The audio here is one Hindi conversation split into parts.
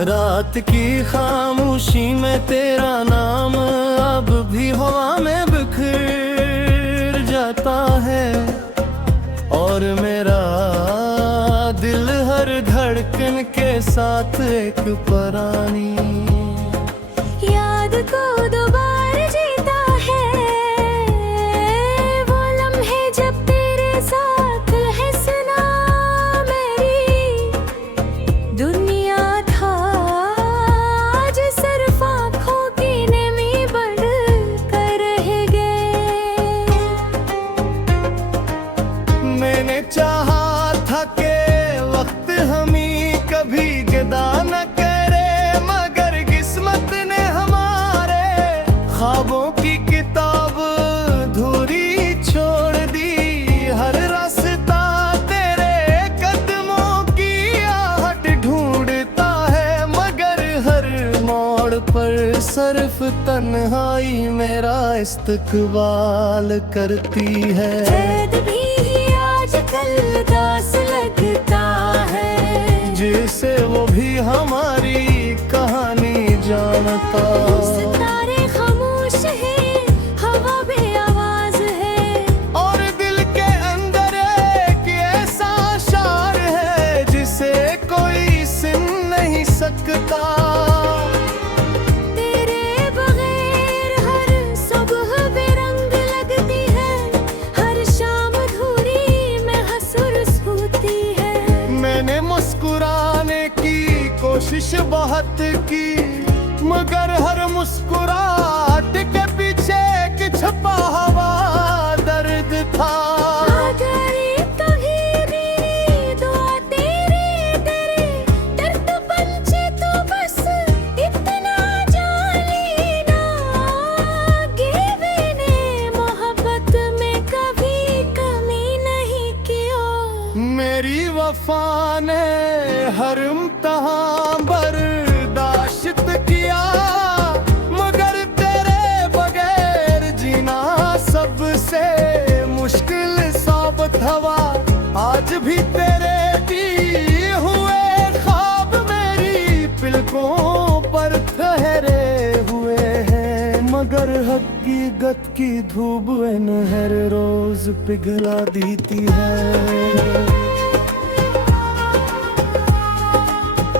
रात की खामोशी में तेरा नाम अब भी हवा में बिखर जाता है, और मेरा दिल हर धड़कन के साथ एक पुरानी याद को दोबारा जीता है। वो लम्हे जब तेरे साथ है सुना, मेरी दुनिया था आज सिर्फ आँखों की नमी बढ़ कर रह गए। मैंने चाहा था कि वक्त हमें कभी जुदा न करे, मगर किस्मत ने हमारे ख्वाबों की किताब धूरी छोड़ दी। हर रास्ता तेरे कदमों की आहट ढूंढता है, मगर हर मोड़ पर सिर्फ तन्हाई मेरा इस्तकबाल करती है। चैन भी आजकल दास लगता है, जिसे वो भी हमारी कहानी जानता। सितारे खामोश है, हवा बेआवाज है, और दिल के अंदर एक ऐसा शार है जिसे कोई सुन नहीं सकता। तेरे बगैर हर सुबह बेरंग लगती है, हर शाम अधूरी महसूस होती है। मैंने मुस्कुराने की कोशिश बहुत की, मगर हर मुस्कुराहट के पीछे एक छुपा हुआ दर्द था। अगर कभी मेरी दुआ तेरे दर्द पंछी तो बस इतना जान लेना कि मैंने मोहब्बत में कभी कमी नहीं किया। मेरी वफा ने हर इम्तिहान बर्दाश्त किया, मगर तेरे बगैर जीना सबसे मुश्किल साबित हुआ। आज भी तेरे दिए हुए ख्वाब मेरी पलकों पर ठहरे हुए हैं, मगर हकीकत की धूप हर रोज पिघला देती है।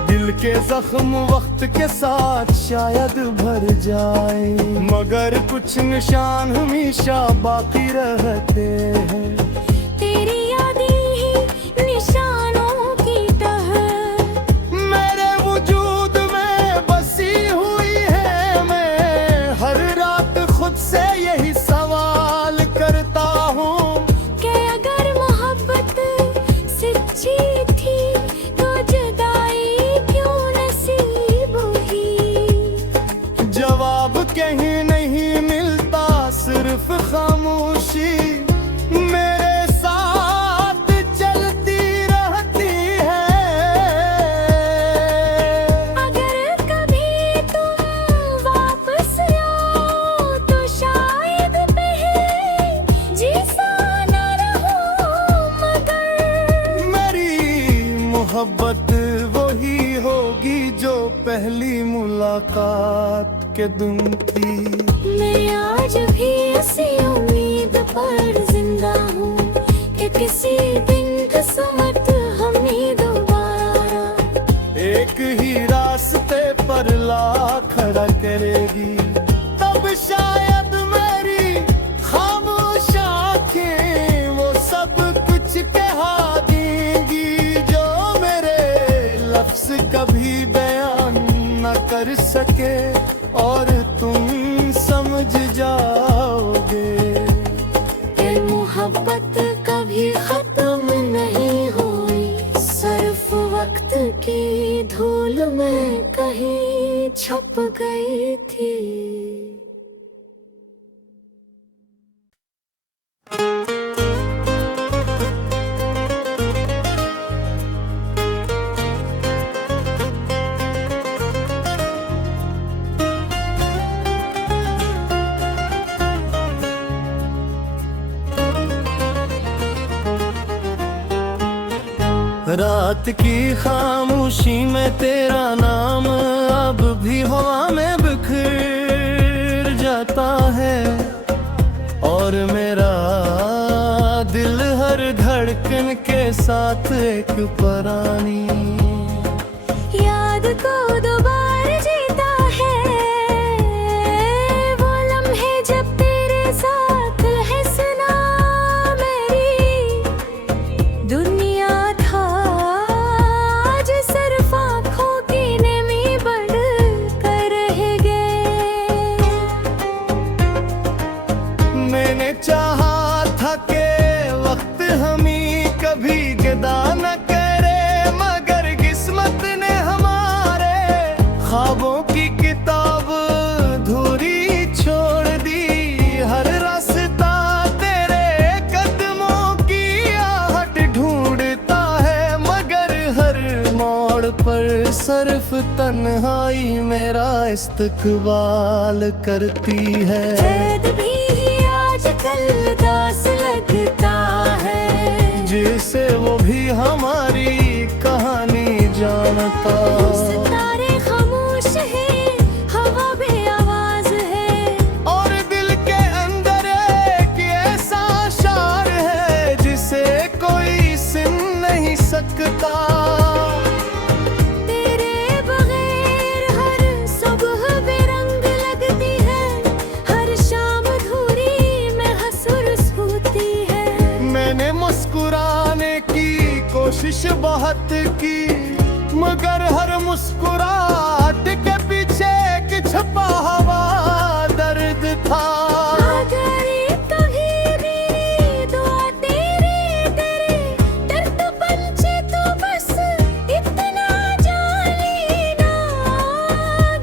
दिल के जख्म वक्त के साथ शायद भर जाए, मगर कुछ निशान हमेशा बाकी रहते हैं। तेरी यादें ही निशानों की तह मेरे वजूद में बसी हुई है। मैं हर रात खुद से यही सवाल करता हूँ कि अगर मोहब्बत सच्ची थी तो जुदाई क्यों नसीब हुई। जवाब कहीं नहीं मिलता, सिर्फ खामोशी मेरे साथ चलती रहती है। अगर कभी तुम वापस आओ तो शायद पहले जैसा न रहूं, मगर मेरी मोहब्बत वही होगी जो पहली मुलाकात के दिन थी। मैं आज भी इसी उम्मीद पर जिंदा हूँ कि किसी दिन किस्मत हमें दोबारा एक ही रास्ते पर ला खड़ा करेगी। तब शायद मेरी खामोश आँखें वो सब कुछ कहा देंगी जो मेरे लफ्ज कभी बयान न कर सके, और तुम समझ जाओगे कि मोहब्बत कभी खत्म नहीं हुई, सिर्फ वक्त की धूल में कहीं छुप गई थी। रात की खामोशी में तेरा नाम अब भी हवा में बिखर जाता है, और मेरा दिल हर धड़कन के साथ एक पुरानी याद को दोबारा जीता है। वो लम्हे जब तेरे साथ है सुना, मेरी दुनिया था आज सिर्फ आँखों की नमी बढ़ कर रह गए। मैंने चाहा था कि वक्त हमें कभी गदा न करे, मगर किस्मत ने हमारे ख्वाबों की किताब धूरी छोड़ दी। हर रास्ता तेरे कदमों की आहट ढूंढता है, मगर हर मोड़ पर सिर्फ तन्हाई मेरा इस्तकबाल करती है। चैन भी आजकल दास लगता है, जिसे वो भी हमारी कहानी जानता। सितारे खामोश है, हवा बेआवाज है, और दिल के अंदर एक ऐसा शार है जिसे कोई सुन नहीं सकता। तेरे बगैर हर सुबह बेरंग लगती है, हर शाम अधूरी महसूस होती है। मैंने मुस्कुराने की कोशिश बहुत की, मगर हर मुस्कुराहट के पीछे एक छुपा हुआ दर्द था। अगर कभी मेरी दुआ तेरे दर्द पंछी तो बस इतना जान लेना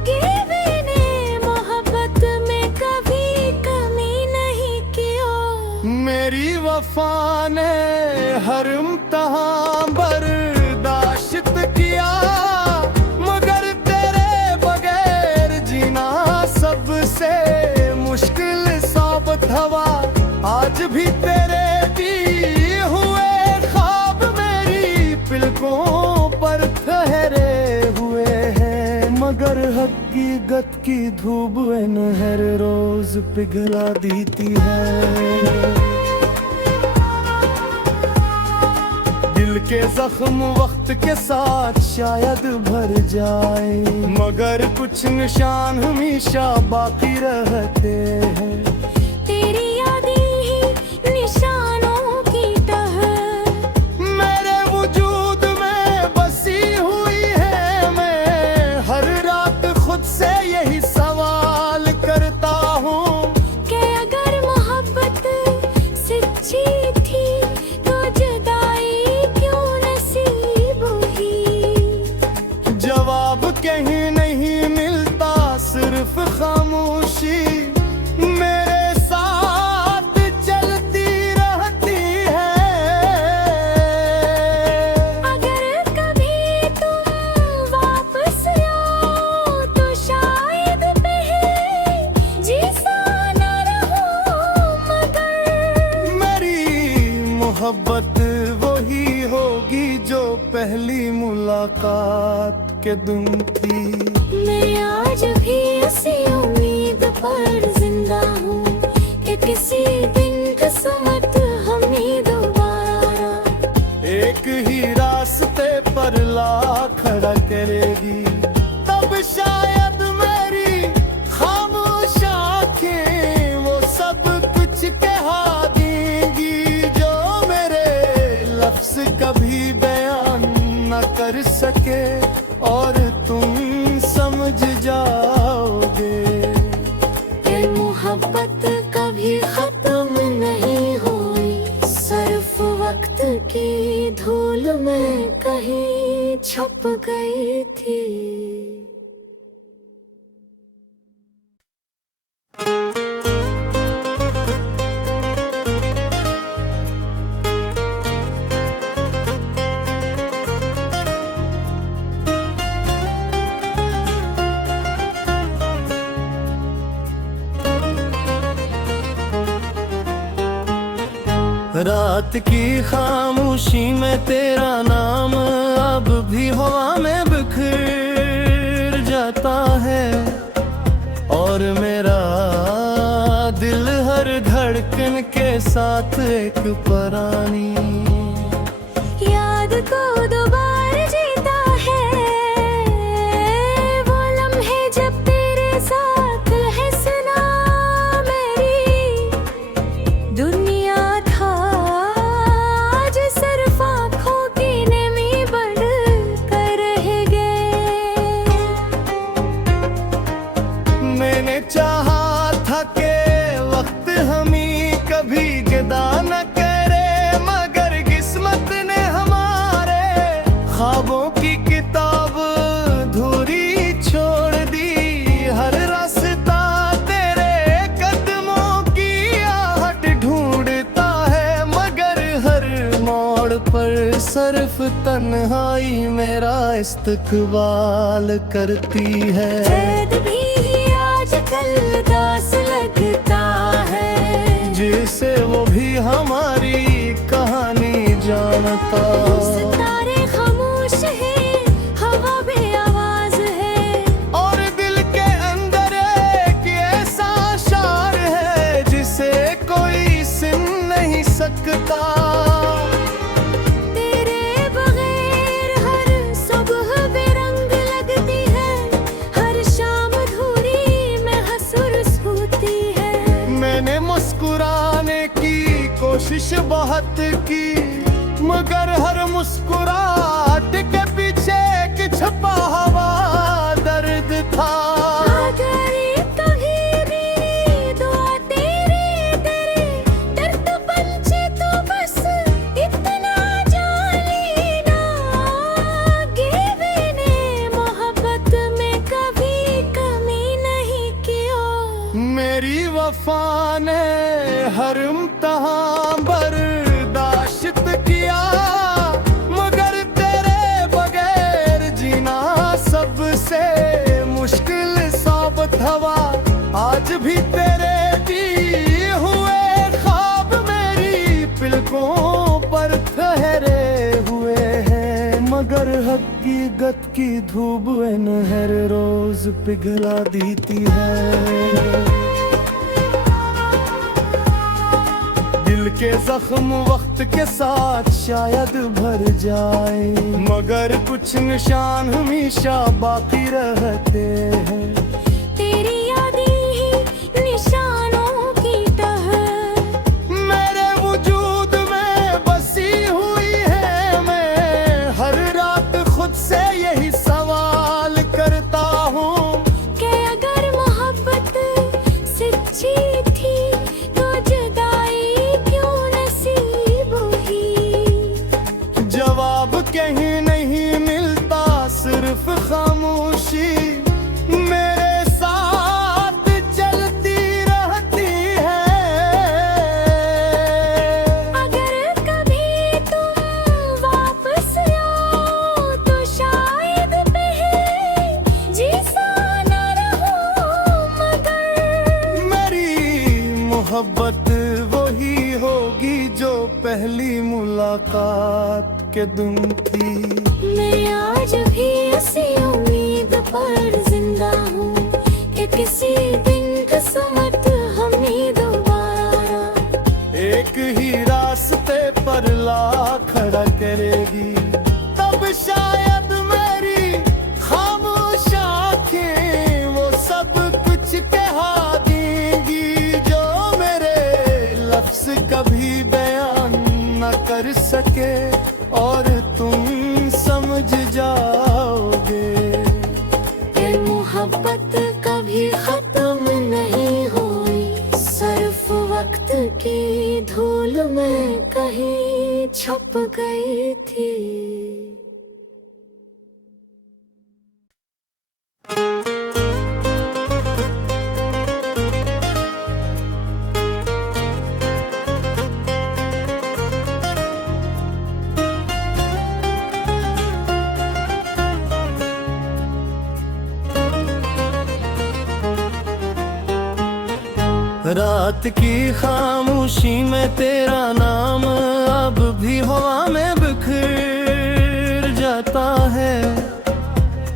कि मैंने मोहब्बत में कभी कमी नहीं की। मेरी वफा ने हर इम्तिहान बर्दाश्त किया, मगर तेरे बगैर जीना सबसे मुश्किल साबित हुआ। आज भी तेरे दिए हुए ख्वाब मेरी पलकों पर ठहरे हुए हैं, मगर हकीकत की धूप हर रोज पिघला देती है। दिल के जख्म वक्त के साथ शायद भर जाए, मगर कुछ निशान हमेशा बाकी रहते हैं। तेरी यादें ही निशानों की तरह मेरे वजूद में बसी हुई है। मैं हर रात खुद से यही सवाल करता हूँ कि अगर मोहब्बत सच्ची थी तो जुदाई क्यों नसीब हुई। जवाब कहीं नहीं मिलता, सिर्फ खामोशी मेरे साथ चलती रहती है। अगर कभी तुम वापस आओ तो शायद पहले जैसा न रहूं, मगर मेरी मोहब्बत वही होगी जो पहली मुलाकात के दिन थी। मैं आज भी इसी उम्मीद पर जिंदा हूँ कि किसी दिन किस्मत हमें दोबारा एक ही रास्ते पर ला खड़ा करेगी। तब शायद मेरी खामोश आँखें वो सब कुछ कहा देंगी जो मेरे लफ्ज कभी बयान न कर सके, और तुम समझ जाओगे। ये मोहब्बत कभी खत्म नहीं हुई, सिर्फ वक्त की धूल में कहीं छुप गई थी। रात रात की खामोशी में तेरा नाम अब भी हवा में बिखर जाता है, और मेरा दिल हर धड़कन के साथ एक पुरानी याद को दोबारा जीता है। वो लम्हे जब तेरे साथ है सुना, मेरी दुनिया था आज सिर्फ आँखों की नमी बन कर रह गए। मैंने चाहा था कि वक्त हमें कभी जुदा न करे, मगर किस्मत ने हमारे ख्वाबों की किताब धूरी छोड़ दी। हर रास्ता तेरे कदमों की आहट ढूंढता है, मगर हर मोड़ पर सिर्फ तन्हाई मेरा इस्तकबाल करती है। चैन भी आजकल दास लगता है, जिसे वो भी हमारी कहानी जानता। सितारे खामोश है, हवा बेआवाज है, और दिल के अंदर एक ऐसा शार है जिसे कोई सुन नहीं सकता। तेरे बगैर हर सुबह बेरंग लगती है, हर शाम अधूरी महसूस होती है। मैंने मुस्कुराने की कोशिश बहुत की, मगर हर मुस्कुराहट के पीछे एक छुपा हुआ दर्द था। अगर कभी मेरी दुआ तेरे दर्द पंछे तो बस इतना जान लेना कि मैंने मोहब्बत में कभी कमी नहीं की। मेरी वफा ने हर इम्तिहान बर्दाश्त किया, मगर तेरे बगैर जीना सबसे मुश्किल साबित हुआ। आज भी तेरे दिए हुए ख्वाब मेरी पलकों पर ठहरे हुए हैं, मगर हकीकत की धूप नहर रोज पिघला देती है। दिल के जख्म वक्त के साथ शायद भर जाए, मगर कुछ निशान हमेशा बाकी रहते हैं। तेरी यादें ही निशानों की तरह मेरे वजूद में बसी हुई है। मैं हर रात खुद से यही सवाल करता हूँ कि अगर मोहब्बत सच्ची थी तो जुदाई क्यों नसीब हुई। जवाब कहीं नहीं मिलता, सिर्फ खामोशी मेरे साथ चलती रहती है। अगर कभी तुम वापस आओ तो शायद पहले जैसा न रहूं, मगर मेरी मोहब्बत वही होगी जो पहली मुलाकात के दिन थी। मैं आज भी इसी उम्मीद पर जिंदा हूँ कि किसी दिन किस्मत हमें दोबारा एक ही रास्ते पर ला खड़ा करेगी। तब शायद मेरी खामोश आंखें वो सब कुछ कहा देंगी जो मेरे लफ्ज कभी बयान न कर सके, और तुम समझ जाओगे। ये मोहब्बत कभी खत्म नहीं हुई, सिर्फ वक्त की धूल में कहीं छुप गई थी। रात की खामोशी में तेरा नाम अब भी हवा में बिखर जाता है,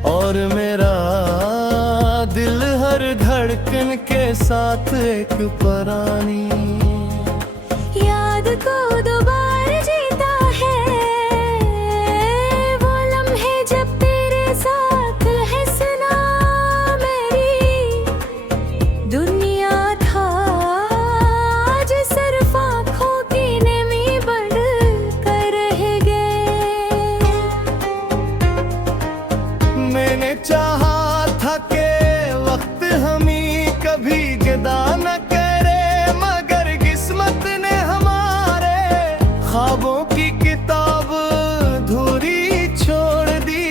और मेरा दिल हर धड़कन के साथ एक पुरानी याद को दोबारा जीता है। वो लम्हे जब तेरे साथ है सुना, मेरी दुनिया था आज सिर्फ आँखों की नमी बढ़ कर रह गए। मैंने चाहा था कि वक्त हमें कभी गदा न करे, मगर किस्मत ने हमारे ख्वाबों की किताब धूरी छोड़ दी।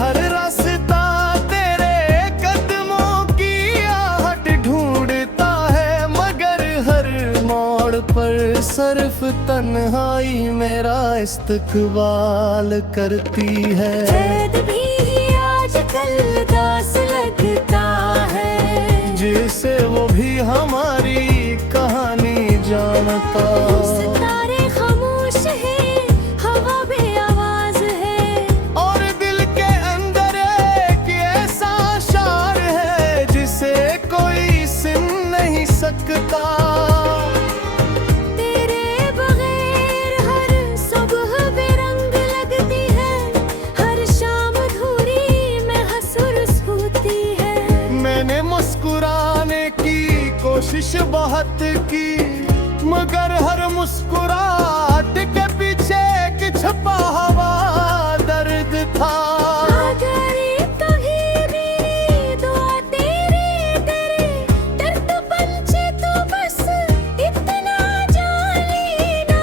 हर रास्ता तेरे कदमों की आहट ढूंढता है, मगर हर मोड़ पर सिर्फ तन्हाई मेरा इस्तकबाल करती है। दर्द भी आजकल दास लगता है, जिसे वो भी हमारी कहानी जानता। सितारे खामोश है, हवा बेआवाज है, और दिल के अंदर एक ऐसा शार है जिसे कोई सुन नहीं सकता। तेरे बगैर हर सुबह बेरंग लगती है, हर शाम अधूरी महसूस होती है। मैंने मुस्कुराने की कोशिश बहुत की, मगर हर मुस्कुराहट के पीछे एक छुपा हुआ दर्द था। अगर कभी भी दुआ तेरे दर्द पंछी तो बस इतना जान लेना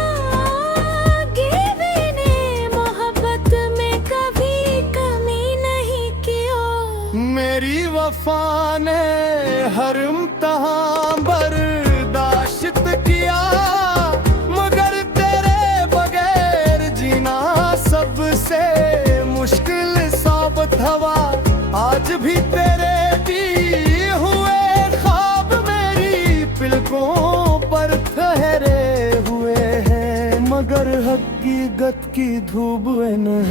कि मैंने मोहब्बत में कभी कमी नहीं की। मेरी वफा ने हर इम्तिहान बर्दाश्त किया, मगर तेरे बगैर जीना सबसे मुश्किल साबित हुआ। आज भी तेरे दिए हुए ख्वाब मेरी पलकों पर ठहरे हुए हैं, मगर हकीकत की धूप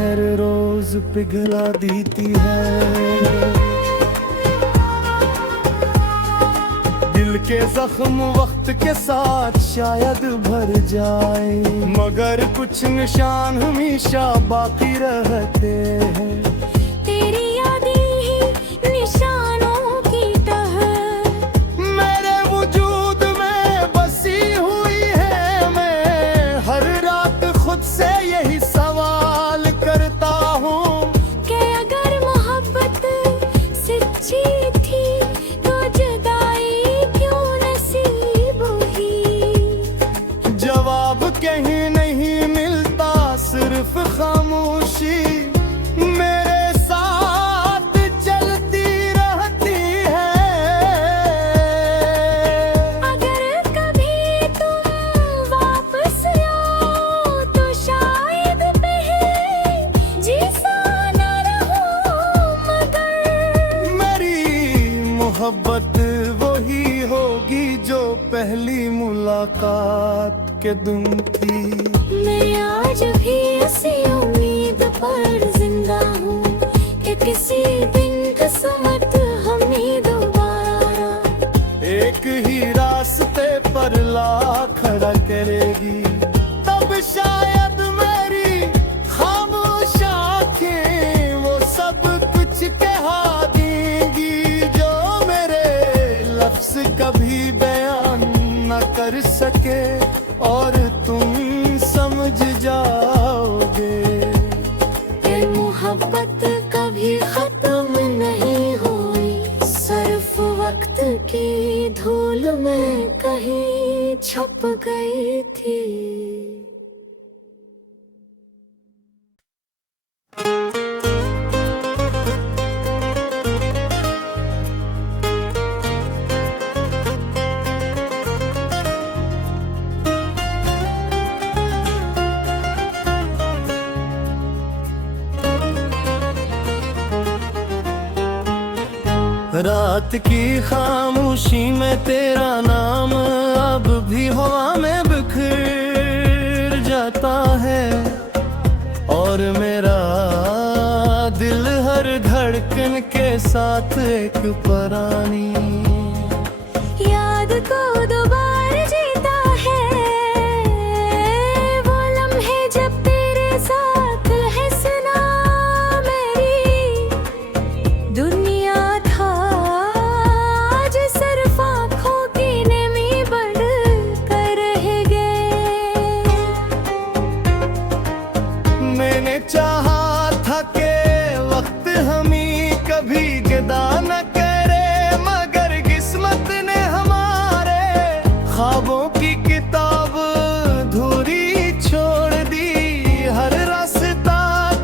हर रोज पिघला देती है। दिल के जख्म वक्त के साथ शायद भर जाए, मगर कुछ निशान हमेशा बाकी रहते हैं। तेरी यादें ही निशानों की तरह मेरे वजूद में बसी हुई है। मैं हर रात खुद से यही सवाल करता हूँ कि अगर मोहब्बत सच्ची थी तो जुदाई क्यों नसीब हुई। जवाब कहीं नहीं मिलता, सिर्फ खामोशी मेरे साथ चलती रहती है। अगर कभी तुम वापस आओ तो शायद पहले जैसा न रहूं, मगर मेरी मोहब्बत वही होगी जो पहली मुलाकात के दिन थी। मैं आज भी इसी उम्मीद पर जिंदा हूँ कि किसी दिन किस्मत हमें दोबारा एक ही रास्ते पर ला खड़ा करेगी, तब शायद मेरी खामोश आँखें वो सब कुछ कहा देंगी जो मेरे लफ्ज कभी बयान न कर सके, और तुम समझ जाओगे। ये मोहब्बत कभी खत्म नहीं हुई, सिर्फ वक्त की धूल में कहीं छुप गई थी। रात की खामोशी में तेरा नाम अब भी हवा में बिखर जाता है, और मेरा दिल हर धड़कन के साथ एक पुरानी याद को दोबारा जीता है। वो लम्हे जब तेरे साथ है सुना, मेरी दुनिया था आज सिर्फ आँखों की नमी बढ़ कर रह गए। मैंने चाहा था कि वक्त हमें कभी जुदा न करे, मगर किस्मत ने हमारे ख्वाबों की किताब धूरी छोड़ दी। हर रास्ता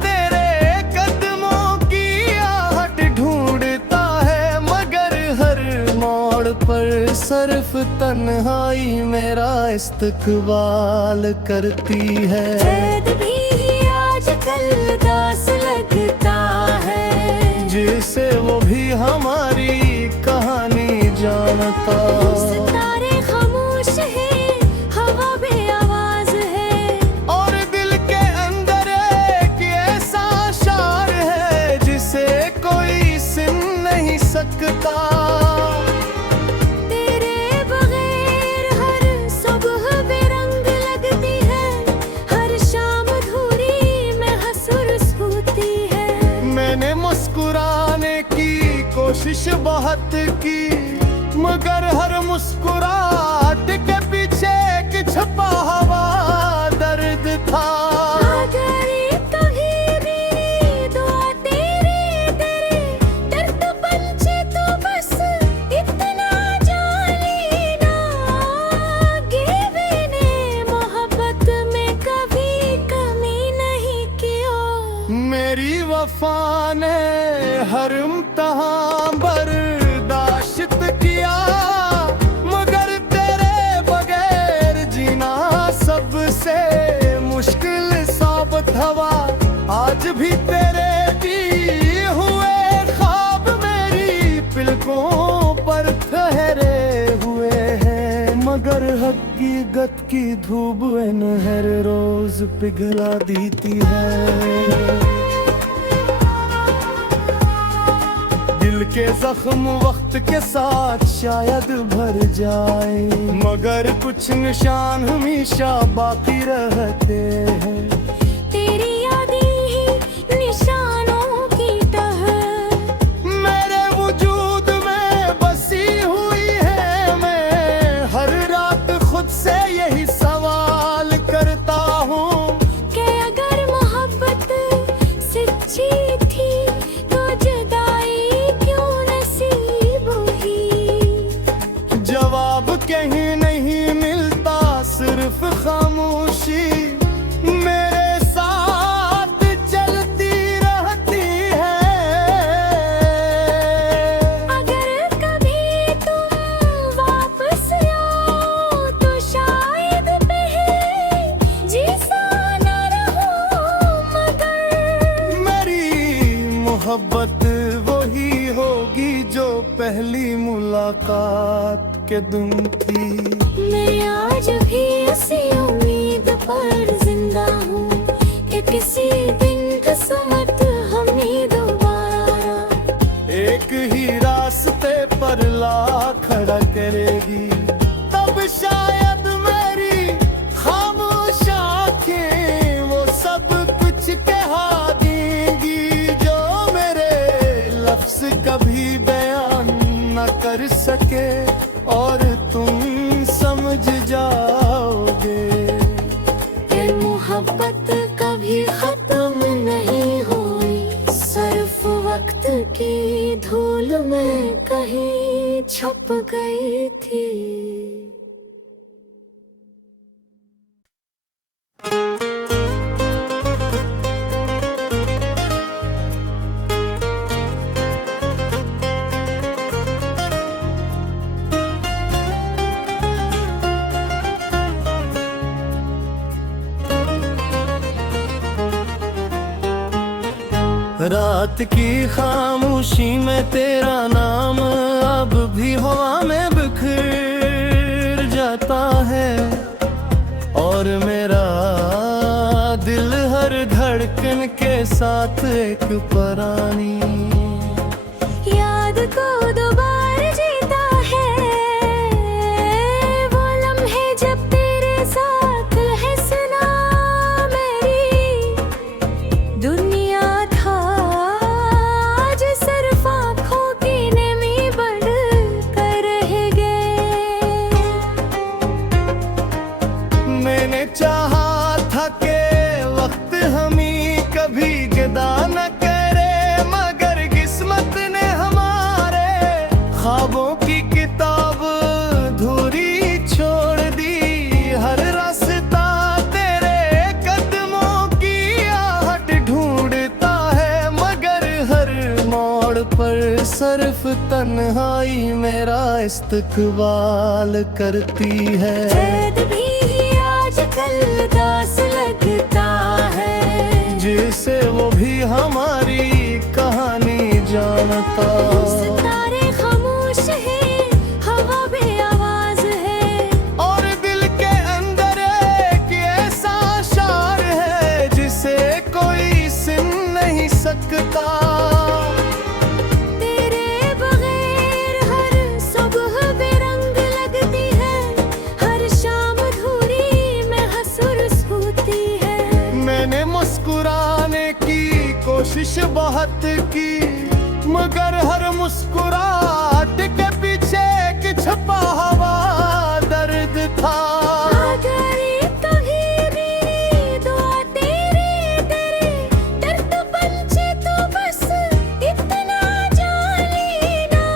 तेरे कदमों की आहट ढूंढता है, मगर हर मोड़ पर सिर्फ तन्हाई मेरा इस्तकबाल करती है। चैन भी आजकल दास लगता है, जिसे वो भी हमारी कहानी जानता। सितारे खामोश है, हवा बेआवाज है, और दिल के अंदर एक ऐसा शार है जिसे कोई सुन नहीं सकता। तेरे बगैर हर सुबह बेरंग लगती है, हर शाम अधूरी महसूस होती है। मैंने मुस्कुराने की कोशिश बहुत की, मगर हर मुस्कुराहट के पीछे एक छुपा हुआ दर्द था। अगर कभी भी दुआ तेरे दर्द पंछे तो बस इतना जान लेना कि मैंने मोहब्बत में कभी कमी नहीं की। मेरी वफा ने हर इम्तिहान बर्दाश्त किया, मगर तेरे बगैर जीना सबसे मुश्किल साबित हुआ। आज भी तेरे दिए हुए ख्वाब मेरी पलकों पर ठहरे हुए हैं, मगर हकीकत की धूप हर रोज पिघला देती है। दिल के जख्म वक्त के साथ शायद भर जाए, मगर कुछ निशान हमेशा बाकी रहते हैं। तेरी यादें ही निशानों की तह मेरे वजूद में बसी हुई है। मैं हर रात खुद से यही सवाल करता हूँ कि अगर मोहब्बत सच्ची थी तो जुदाई क्यों नसीब हुई। जवाब कहीं नहीं मिलता, सिर्फ खामोशी मेरे साथ चलती रहती है। अगर कभी तुम वापस आओ तो शायद पहले जैसा न रहूं, मगर मेरी मोहब्बत वही होगी जो पहली मुलाकात के दिन थी। मैं आज भी इसी उम्मीद पर जिंदा हूँ कि किसी दिन किस्मत हमें दोबारा एक ही रास्ते पर ला खड़ा करेगी, तब शायद मेरी खामोश आँखें वो सब कुछ कहा देंगी जो मेरे लफ्ज कभी बयान न कर सके, और तुम समझ जाओगे कि मोहब्बत कभी खत्म नहीं हुई। सिर्फ वक्त की धूल में कहीं छुप गई थी। रात की खामोशी में तेरा नाम अब भी हवा में बिखर जाता है, और मेरा दिल हर धड़कन के साथ एक पुरानी याद को दोबारा जीता है। वो लम्हे जब तेरे साथ है सुना, मेरी दुनिया था आज सिर्फ आँखों की नमी बढ़ कर रह गए। मैंने चाहा था कि वक्त हमी कभी गदा न करे, मगर किस्मत ने हमारे ख्वाबों की किताब धूरी छोड़ दी। हर रास्ता तेरे कदमों की आहट ढूंढता है, मगर हर मोड़ पर सिर्फ तन्हाई मेरा इस्तकबाल करती है। चैन भी आजकल दास लगता है, जिसे वो भी हमारी कहानी जानता। सितारे खामोश है, हवा बेआवाज है, और दिल के अंदर एक ऐसा शार है जिसे कोई सुन नहीं सकता। तेरे बगैर हर सुबह बेरंग लगती है, हर शाम अधूरी महसूस होती है। मैंने मुस्कुराने की कोशिश बहुत की, मगर हर मुस्कुराहट के पीछे एक छुपा हुआ दर्द था। अगर कभी मेरी दुआ तेरे दर्द पंछे तो बस इतना जान लेना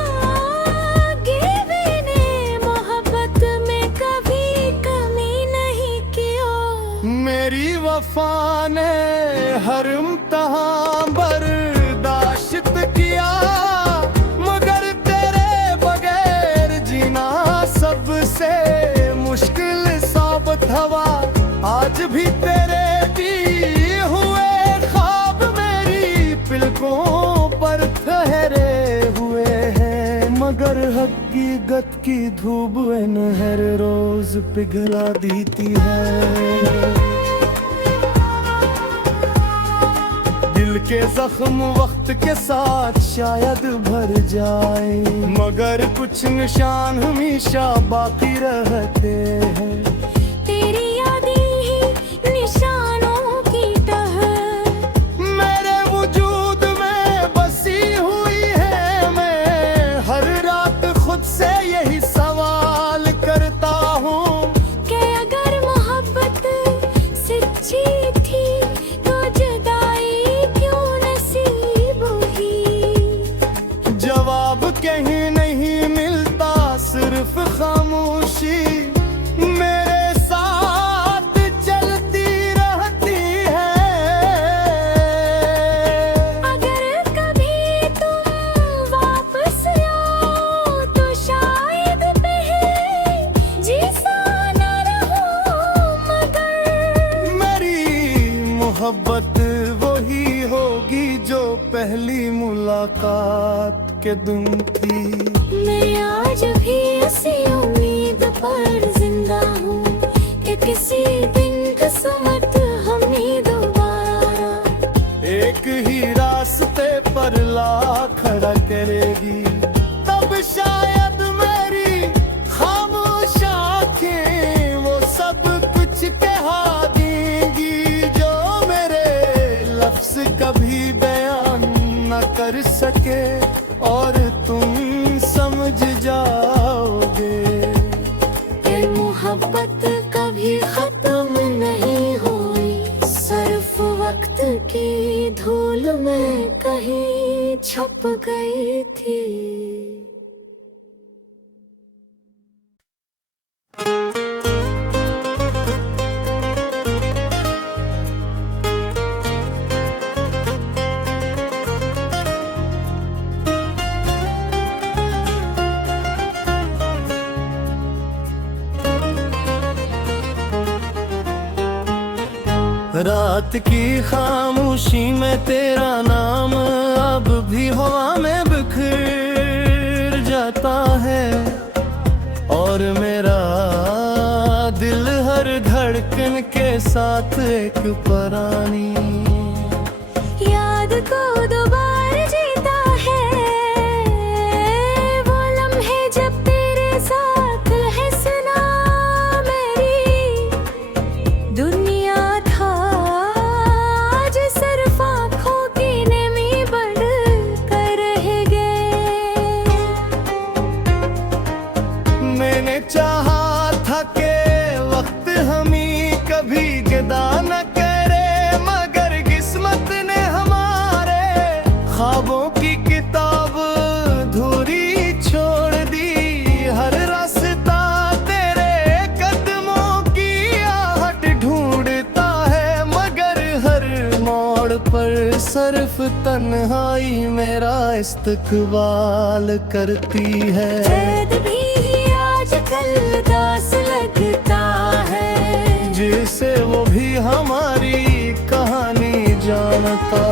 कि मैंने मोहब्बत में कभी कमी नहीं की। मेरी वफा ने हर इम्तिहान बर्दाश्त किया, मगर तेरे बगैर जीना सबसे मुश्किल साबित हुआ। आज भी तेरे दिए हुए ख्वाब मेरी पलकों पर ठहरे हुए हैं, मगर हकीकत की धूप हर रोज पिघला देती है। दिल के जख्म वक्त के साथ शायद भर जाए, मगर कुछ निशान हमेशा बाकी रहते हैं। तेरी यादें ही निशानों की तह मेरे वजूद में बसी हुई है। मैं हर रात खुद से यही सवाल करता हूँ कि अगर मोहब्बत सच्ची थी तो जुदाई क्यों नसीब हुई। जवाब कहीं नहीं मिलता, सिर्फ खामोशी मेरे साथ चलती रहती है। अगर कभी तुम वापस आओ तो शायद पहले जैसा न रहूं, मगर मेरी मोहब्बत वही होगी जो पहली मुलाकात के दिन थी। मैं आज भी इसी उम्मीद पर जिंदा हूँ कि किसी दिन किस्मत हमें दोबारा एक ही रास्ते पर ला खड़ा करेगी, तब शायद मेरी खामोश आँखें वो सब कुछ कहा देंगी जो मेरे लफ्ज कभी बयान न कर सके, और तुम समझ जाओगे ये मोहब्बत कभी खत्म नहीं हुई। सिर्फ वक्त की धूल में कहीं छुप गई थी। रात की खामोशी में तेरा नाम जाता है और मेरा दिल हर धड़कन के साथ एक परानी याद को दोबारा जीता है वो लम्हे जब तेरे साथ है सुना मेरी दुनिया था आज सिर्फ आँखों की नमी बढ़ कर रह गए। मैंने चाहा था कि वक्त हमी कभी गदा न करे मगर किस्मत ने हमारे ख्वाबों की किताब धूरी छोड़ दी। हर रास्ता तेरे कदमों की आहट ढूंढता है मगर हर मोड़ पर सिर्फ तन्हाई मेरा इस्तकबाल करती है। चैन भी आजकल दास लगता है जिसे वो भी हमारी कहानी जानता